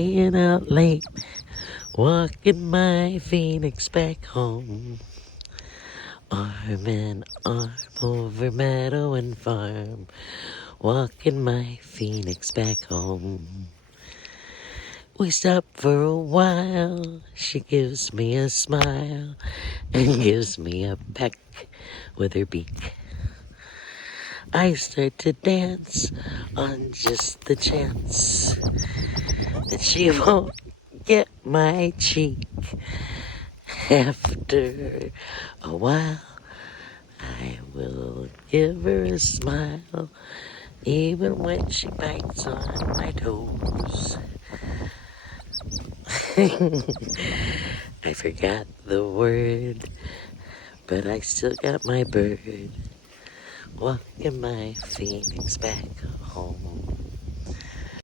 Staying out late, walking my Phoenix back home. Arm in arm over meadow and farm, walking my Phoenix back home. We stop for a while, she gives me a smile and gives me a peck with her beak. I start to dance on just the chance that she won't get my cheek. After a while, I will give her a smile, even when she bites on my toes. I forgot the word, but I still got my bird, walking my Phoenix back home.